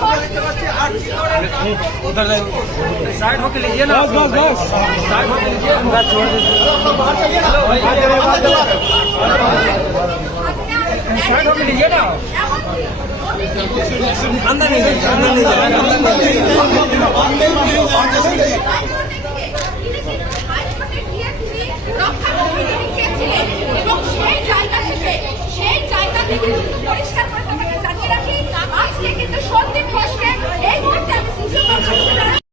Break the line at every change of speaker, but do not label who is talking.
side होके लीजिए ना साइड होके लीजिए अंदर छोड़ दीजिए साइड होके लीजिए ना अंदर नहीं अंदर नहीं